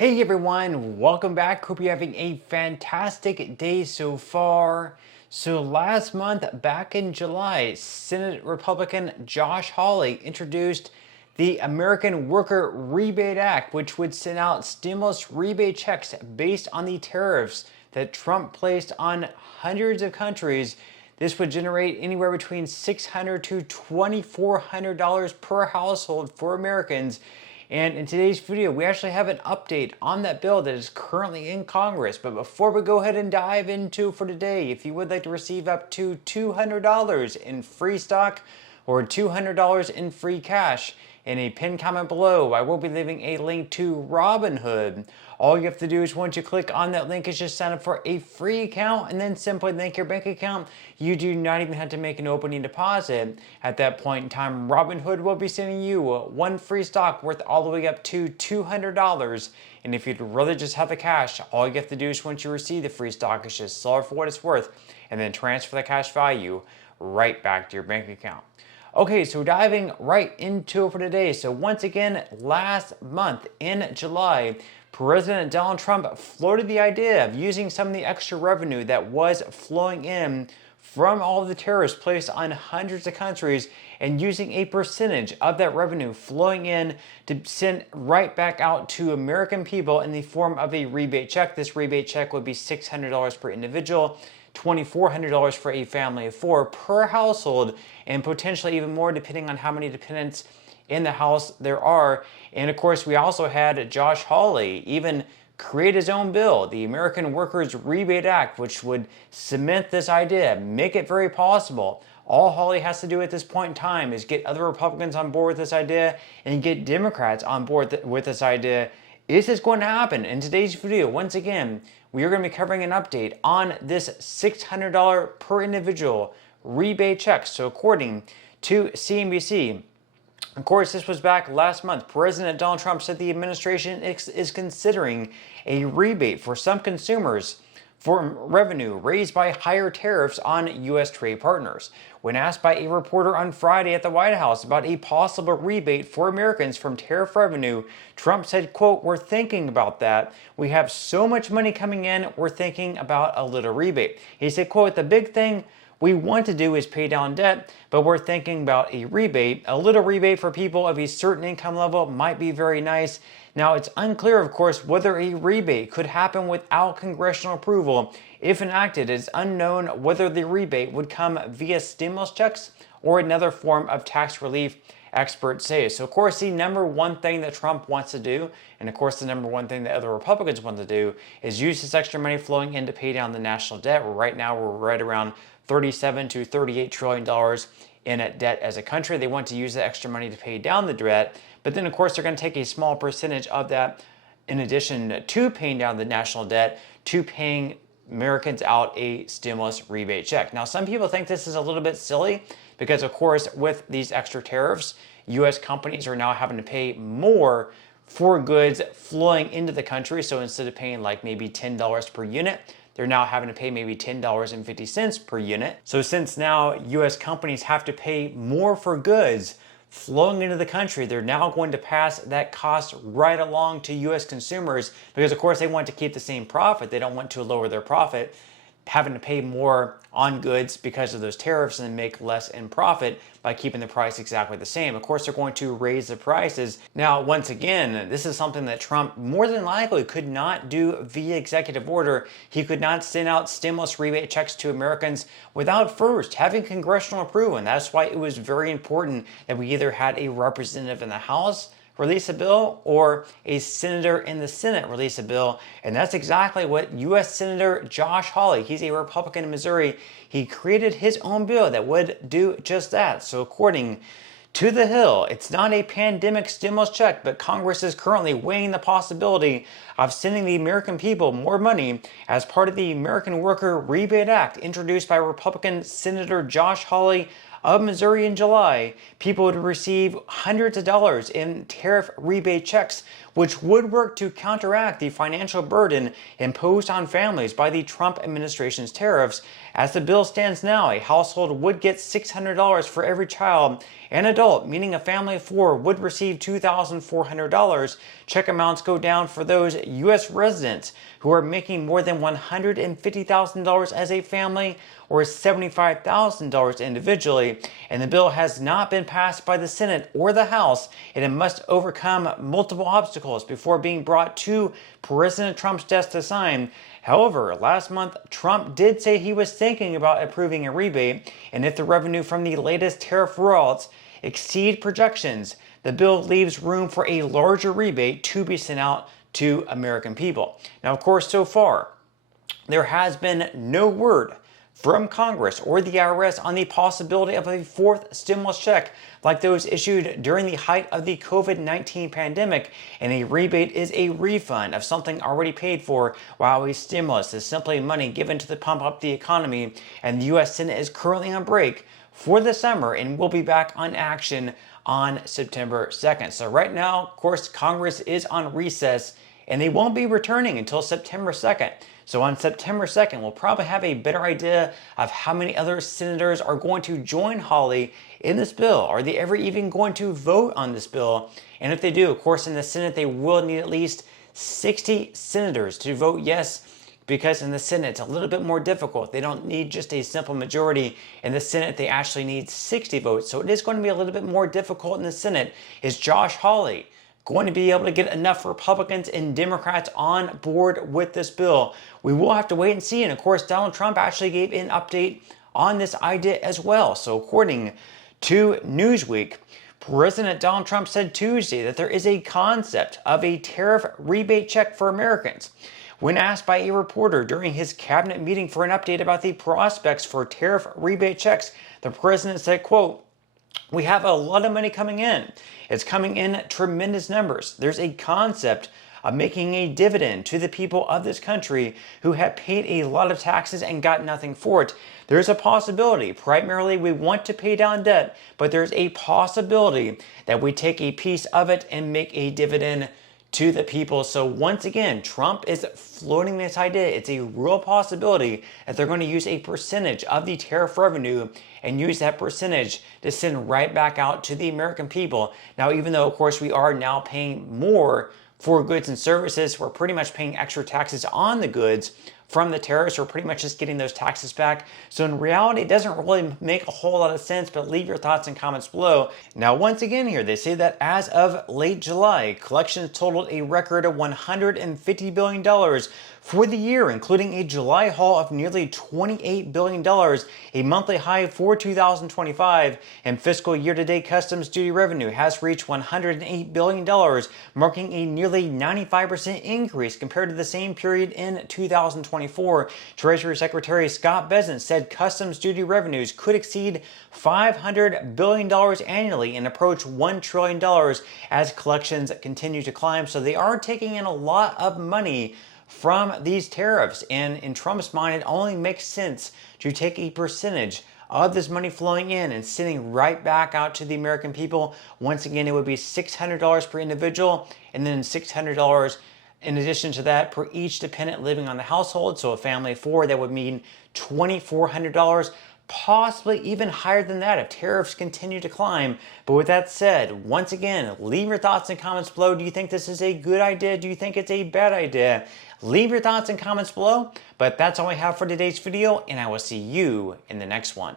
Hey everyone, welcome back. Hope you're having a fantastic day so far. So last month, back in July, Senate Republican Josh Hawley introduced the American Worker Rebate Act, which would send out stimulus rebate checks based on the tariffs that Trump placed on hundreds of countries. This would generate anywhere between $600 to $2,400 per household for Americans. And in today's video, we actually have an update on that bill that is currently in Congress. But before we go ahead and dive into for today, if you would like to receive up to $200 in free stock or $200 in free cash, in a pinned comment below, I will be leaving a link to Robinhood. All you have to do is once you click on that link is just sign up for a free account and then simply link your bank account. You do not even have to make an opening deposit. At that point in time, Robinhood will be sending you one free stock worth all the way up to $200. And if you'd rather just have the cash, all you have to do is once you receive the free stock is just sell it for what it's worth and then transfer the cash value right back to your bank account. Okay, so diving right into it for today. So once again, last month in July, President Donald Trump floated the idea of using some of the extra revenue that was flowing in from all of the tariffs placed on hundreds of countries and using a percentage of that revenue flowing in to send right back out to American people in the form of a rebate check. This rebate check would be $600 per individual, $2,400 for a family of four per household, and potentially even more depending on how many dependents in the house there are. And of course, we also had Josh Hawley even create his own bill, the American Workers Rebate Act, which would cement this idea, make it very possible. All Hawley has to do at this point in time is get other Republicans on board with this idea and get Democrats on board with this idea. Is this going to happen? In today's video, once again, we are going to be covering an update on this $600 per individual rebate check. So according to CNBC, of course, this was back last month. President Donald Trump said the administration is considering a rebate for some consumers for revenue raised by higher tariffs on U.S. trade partners. When asked by a reporter on Friday at the White House about a possible rebate for Americans from tariff revenue, Trump said, quote, "We're thinking about that. We have so much money coming in, we're thinking about a little rebate." He said, quote, "The big thing we want to do is pay down debt, but we're thinking about a rebate. A little rebate for people of a certain income level might be very nice." Now, it's unclear, of course, whether a rebate could happen without congressional approval. If enacted, it's unknown whether the rebate would come via stimulus checks or another form of tax relief, experts say. So, of course, the number one thing that Trump wants to do, and of course the number one thing that other Republicans want to do, is use this extra money flowing in to pay down the national debt. Right now, we're right around $37 to $38 trillion in debt as a country. They want to use the extra money to pay down the debt, but then of course they're going to take a small percentage of that in addition to paying down the national debt to paying Americans out a stimulus rebate check. Now, some people think this is a little bit silly because of course with these extra tariffs, U.S. companies are now having to pay more for goods flowing into the country. So instead of paying like maybe $10 per unit, they're now having to pay maybe $10.50 per unit. So since now U.S. companies have to pay more for goods flowing into the country, they're now going to pass that cost right along to U.S. consumers because, of course, they want to keep the same profit. They don't want to lower their profit, having to pay more on goods because of those tariffs and make less in profit by keeping the price exactly the same. Of course, they're going to raise the prices. Now, once again, this is something that Trump more than likely could not do via executive order. He could not send out stimulus rebate checks to Americans without first having congressional approval. And that's why it was very important that we either had a representative in the House release a bill or a senator in the Senate release a bill. And that's exactly what U.S. Senator Josh Hawley, he's a Republican in Missouri, he created his own bill that would do just that. So according to The Hill, it's not a pandemic stimulus check, but Congress is currently weighing the possibility of sending the American people more money as part of the American Worker Rebate Act introduced by Republican Senator Josh Hawley of Missouri in July. People would receive hundreds of dollars in tariff rebate checks which would work to counteract the financial burden imposed on families by the Trump administration's tariffs. As the bill stands now, a household would get $600 for every child and adult, meaning a family of four would receive $2,400. Check amounts go down for those U.S. residents who are making more than $150,000 as a family or $75,000 individually. And the bill has not been passed by the Senate or the House, and it must overcome multiple obstacles before being brought to President Trump's desk to sign. However, last month, Trump did say he was thinking about approving a rebate, and if the revenue from the latest tariff rollouts exceed projections, the bill leaves room for a larger rebate to be sent out to American people. Now, of course, so far, there has been no word from Congress or the IRS on the possibility of a fourth stimulus check like those issued during the height of the COVID-19 pandemic, and a rebate is a refund of something already paid for, while a stimulus is simply money given to pump up the economy. And the U.S. Senate is currently on break for the summer and will be back on action on September 2nd. So right now, of course, Congress is on recess and they won't be returning until September 2nd. So on September 2nd, we'll probably have a better idea of how many other senators are going to join Hawley in this bill. Are they ever even going to vote on this bill? And if they do, of course, in the Senate, they will need at least 60 senators to vote yes, because in the Senate, it's a little bit more difficult. They don't need just a simple majority. In the Senate, they actually need 60 votes. So it is going to be a little bit more difficult in the Senate. Is Josh Hawley going to be able to get enough Republicans and Democrats on board with this bill? We will have to wait and see. And of course, Donald Trump actually gave an update on this idea as well. So according to Newsweek, President Donald Trump said Tuesday that there is a concept of a tariff rebate check for Americans. When asked by a reporter during his cabinet meeting for an update about the prospects for tariff rebate checks, the president said, quote, "We have a lot of money coming in. It's coming in tremendous numbers. There's a concept of making a dividend to the people of this country who have paid a lot of taxes and got nothing for it. There's a possibility, primarily we want to pay down debt, but there's a possibility that we take a piece of it and make a dividend to the people." So once again, Trump is floating this idea. It's a real possibility that they're going to use a percentage of the tariff revenue and use that percentage to send right back out to the American people. Now, even though, of course, we are now paying more for goods and services, we're pretty much paying extra taxes on the goods from the tariffs. We're pretty much just getting those taxes back. So in reality, it doesn't really make a whole lot of sense, but leave your thoughts and comments below. Now, once again here, they say that as of late July, collections totaled a record of $150 billion for the year, including a July haul of nearly $28 billion, a monthly high for 2025. And fiscal year-to-date customs duty revenue has reached $108 billion, marking a nearly 95% increase compared to the same period in 2024. Treasury Secretary Scott Bessent said customs duty revenues could exceed $500 billion annually and approach $1 trillion as collections continue to climb. So they are taking in a lot of money from these tariffs, and in Trump's mind, it only makes sense to take a percentage of this money flowing in and sending right back out to the American people. Once again, it would be $600 per individual, and then $600 in addition to that per each dependent living on the household. So a family of four, that would mean $2,400, possibly even higher than that if tariffs continue to climb. But with that said, once again, leave your thoughts and comments below. Do you think this is a good idea? Do you think it's a bad idea? Leave your thoughts and comments below. But that's all I have for today's video, and I will see you in the next one.